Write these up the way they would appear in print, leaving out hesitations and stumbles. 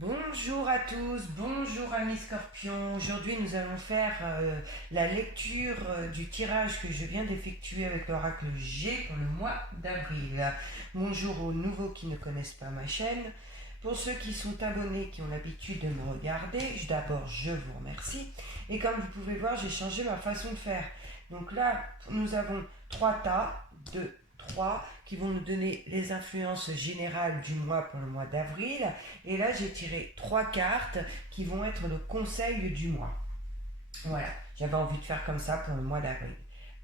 Bonjour à tous, bonjour amis scorpions. Aujourd'hui nous allons faire la lecture du tirage que je viens d'effectuer avec l'oracle G pour le mois d'avril. Bonjour aux nouveaux qui ne connaissent pas ma chaîne. Pour ceux qui sont abonnés, qui ont l'habitude de me regarder, d'abord je vous remercie. Et comme vous pouvez voir, j'ai changé ma façon de faire. Donc là, nous avons trois tas de 3 qui vont nous donner les influences générales du mois pour le mois d'avril. Et là, j'ai tiré 3 cartes qui vont être le conseil du mois. Voilà, j'avais envie de faire comme ça pour le mois d'avril.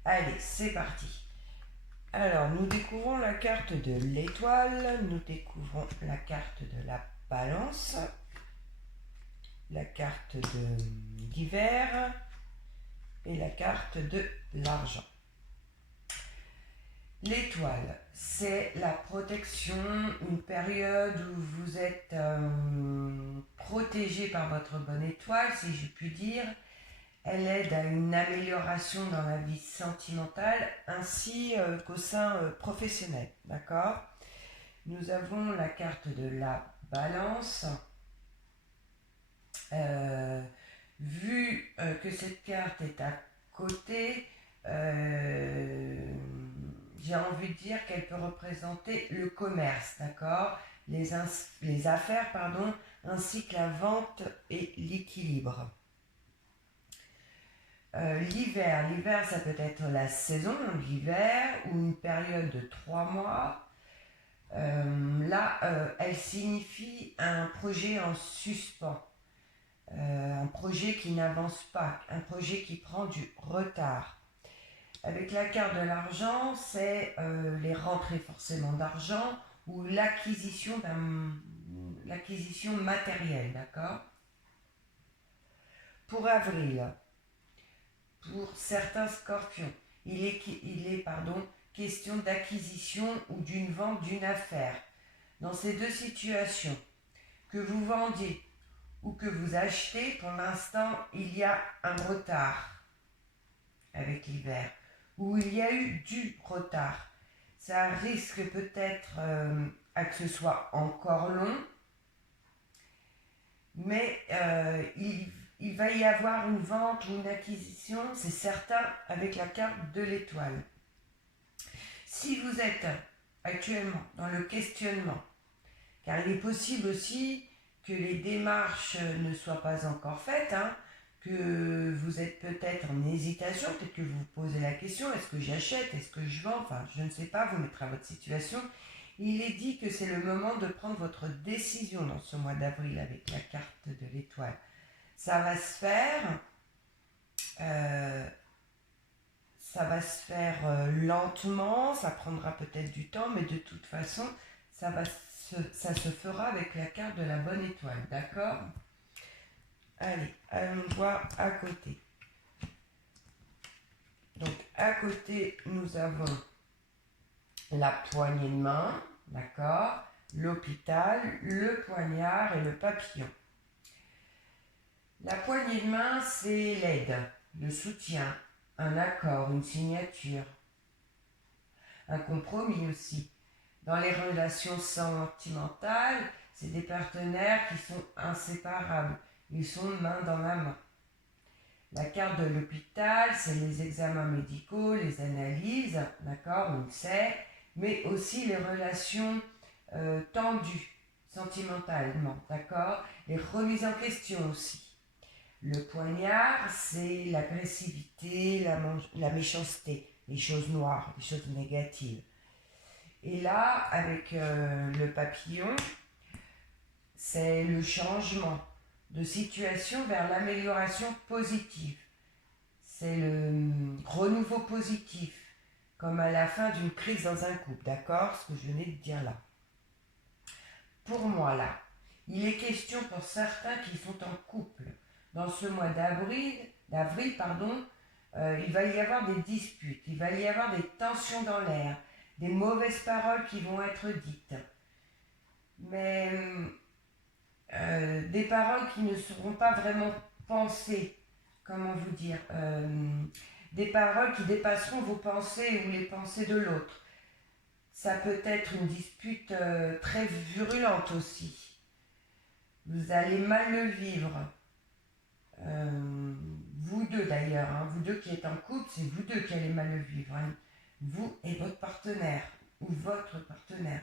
Allez, c'est parti. Alors, nous découvrons la carte de l'étoile, nous découvrons la carte de la balance, la carte d'hiver et la carte de l'argent. L'étoile, c'est la protection, une période où vous êtes protégé par votre bonne étoile, si je puis dire. Elle aide à une amélioration dans la vie sentimentale ainsi qu'au sein professionnel. D'accord? Nous avons la carte de la balance. Vu que cette carte est à côté, j'ai envie de dire qu'elle peut représenter le commerce, d'accord, les affaires, pardon, ainsi que la vente et l'équilibre. L'hiver, ça peut être la saison de l'hiver ou une période de 3 mois. Elle signifie un projet en suspens, un projet qui n'avance pas, un projet qui prend du retard. Avec la carte de l'argent, c'est les rentrées forcément d'argent ou l'acquisition matérielle, d'accord? Pour avril, pour certains scorpions, il est question d'acquisition ou d'une vente d'une affaire. Dans ces deux situations, que vous vendiez ou que vous achetez, pour l'instant, il y a un retard avec l'hiver, où il y a eu du retard. Ça risque peut-être à que ce soit encore long, mais il va y avoir une vente ou une acquisition, c'est certain, avec la carte de l'étoile. Si vous êtes actuellement dans le questionnement, car il est possible aussi que les démarches ne soient pas encore faites, que vous êtes peut-être en hésitation, peut-être que vous vous posez la question, est-ce que j'achète, est-ce que je vends, enfin je ne sais pas, vous mettrez à votre situation. Il est dit que c'est le moment de prendre votre décision dans ce mois d'avril avec la carte de l'étoile. Ça va se faire, euh, lentement, ça prendra peut-être du temps, mais de toute façon, ça se fera avec la carte de la bonne étoile, d'accord? Allez, allons voir à côté. Donc, à côté, nous avons la poignée de main, d'accord? L'hôpital, le poignard et le papillon. La poignée de main, c'est l'aide, le soutien, un accord, une signature, un compromis aussi. Dans les relations sentimentales, c'est des partenaires qui sont inséparables. Ils sont main dans la main. La carte de l'hôpital, c'est les examens médicaux, les analyses, d'accord, on le sait, mais aussi les relations tendues, sentimentalement, d'accord, les remises en question aussi. Le poignard, c'est l'agressivité, la méchanceté, les choses noires, les choses négatives. Et là, avec le papillon, c'est le changement de situation vers l'amélioration positive. C'est le renouveau positif, comme à la fin d'une crise dans un couple, d'accord? Ce que je venais de dire là. Pour moi, là, il est question pour certains qui sont en couple. Dans ce mois d'avril, il va y avoir des disputes, il va y avoir des tensions dans l'air, des mauvaises paroles qui vont être dites. Mais des paroles qui ne seront pas vraiment pensées, comment vous dire, des paroles qui dépasseront vos pensées ou les pensées de l'autre. Ça peut être une dispute très virulente aussi. vous allez mal le vivre. Vous deux d'ailleurs, hein, vous deux qui êtes en couple, c'est vous deux qui allez mal le vivre. Hein. Vous et votre partenaire ou votre partenaire.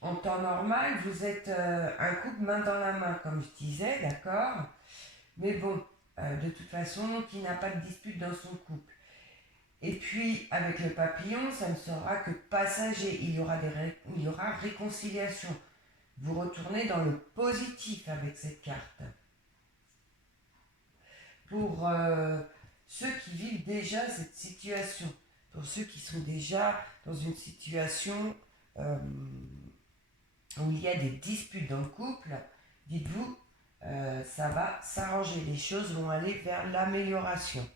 En temps normal, vous êtes un couple main dans la main, comme je disais, d'accord? Mais bon, de toute façon, qui n'a pas de dispute dans son couple. Et puis, avec le papillon, ça ne sera que passager. Il y aura réconciliation. Vous retournez dans le positif avec cette carte. Pour ceux qui vivent déjà cette situation, pour ceux qui sont déjà dans une situation où il y a des disputes dans le couple, dites-vous, ça va s'arranger, les choses vont aller vers l'amélioration.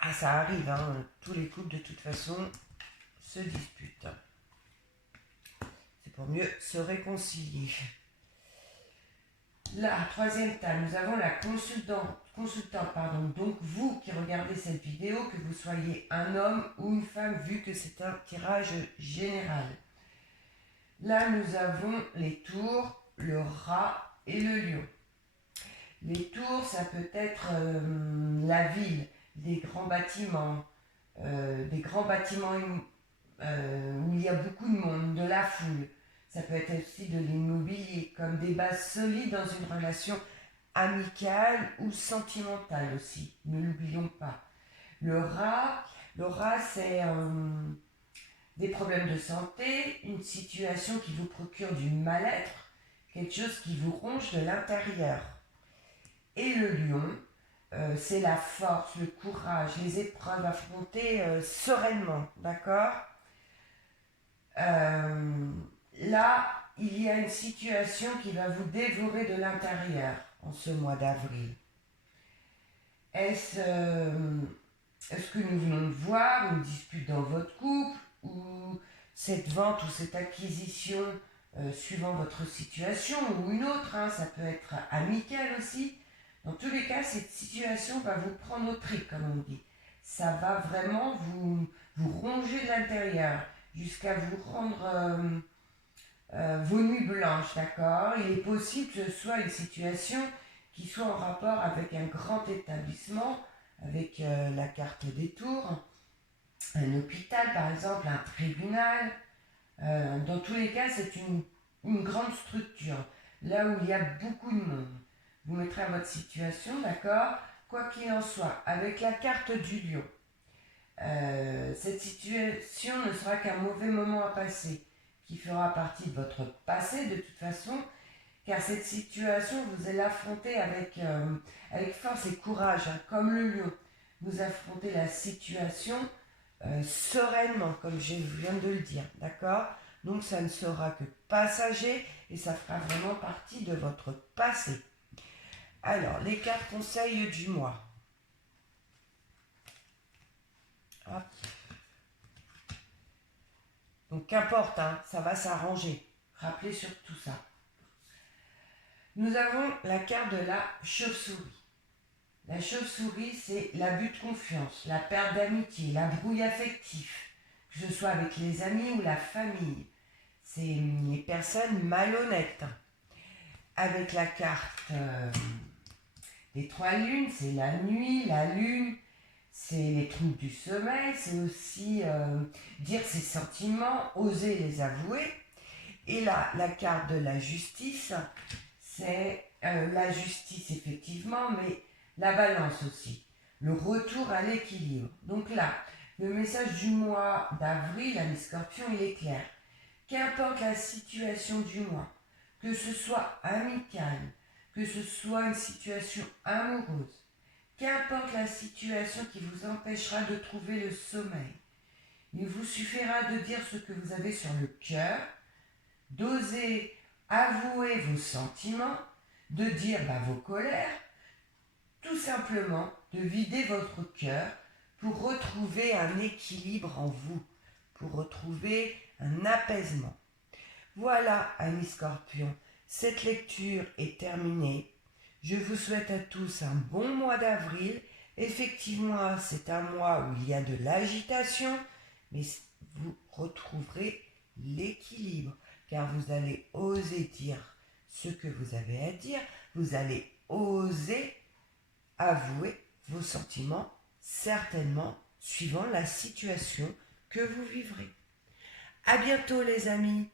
Ah, ça arrive, hein, tous les couples de toute façon se disputent. C'est pour mieux se réconcilier. La troisième table, nous avons la consultante, donc vous qui regardez cette vidéo, que vous soyez un homme ou une femme, vu que c'est un tirage général. Là, nous avons les tours, le rat et le lion. Les tours, ça peut être la ville, des grands bâtiments où il y a beaucoup de monde, de la foule. Ça peut être aussi de l'immobilier, comme des bases solides dans une relation amicale ou sentimentale aussi. Ne l'oublions pas. Le rat c'est des problèmes de santé, une situation qui vous procure du mal-être, quelque chose qui vous ronge de l'intérieur. Et le lion, c'est la force, le courage, les épreuves affrontées sereinement, d'accord? Là, il y a une situation qui va vous dévorer de l'intérieur en ce mois d'avril. Est-ce que nous venons de voir une dispute dans votre couple ou cette vente ou cette acquisition suivant votre situation ou une autre, hein, ça peut être amical aussi. Dans tous les cas, cette situation va vous prendre au trip, comme on dit. Ça va vraiment vous ronger de l'intérieur jusqu'à vous rendre vos nuits blanches, d'accord? Il est possible que ce soit une situation qui soit en rapport avec un grand établissement, avec la carte des tours, un hôpital par exemple, un tribunal. Dans tous les cas, c'est une grande structure, là où il y a beaucoup de monde. Vous mettrez à votre situation, d'accord? Quoi qu'il en soit, avec la carte du lion, cette situation ne sera qu'un mauvais moment à passer, qui fera partie de votre passé de toute façon, car cette situation, vous allez l'affronter avec force et courage, hein, comme le lion. Vous affrontez la situation sereinement, comme je viens de le dire, d'accord? Donc ça ne sera que passager et ça fera vraiment partie de votre passé. Alors, les 4 conseils du mois. Hop. Donc qu'importe, hein, ça va s'arranger. Rappelez surtout ça. Nous avons la carte de la chauve-souris. La chauve-souris, c'est l'abus de confiance, la perte d'amitié, la brouille affective, que ce soit avec les amis ou la famille. C'est les personnes malhonnêtes. Avec la carte des 3 lunes, c'est la nuit, la lune, c'est les troubles du sommeil, c'est aussi dire ses sentiments, oser les avouer. Et là, la carte de la justice, c'est la justice effectivement, mais la balance aussi, le retour à l'équilibre. Donc là, le message du mois d'avril, ami Scorpion, il est clair. Qu'importe la situation du mois, que ce soit amical, que ce soit une situation amoureuse, qu'importe la situation qui vous empêchera de trouver le sommeil, il vous suffira de dire ce que vous avez sur le cœur, d'oser avouer vos sentiments, de dire vos colères, tout simplement de vider votre cœur pour retrouver un équilibre en vous, pour retrouver un apaisement. Voilà, amis Scorpions, cette lecture est terminée. Je vous souhaite à tous un bon mois d'avril. Effectivement, c'est un mois où il y a de l'agitation, mais vous retrouverez l'équilibre. car vous allez oser dire ce que vous avez à dire, vous allez oser avouer vos sentiments, certainement suivant la situation que vous vivrez. À bientôt les amis.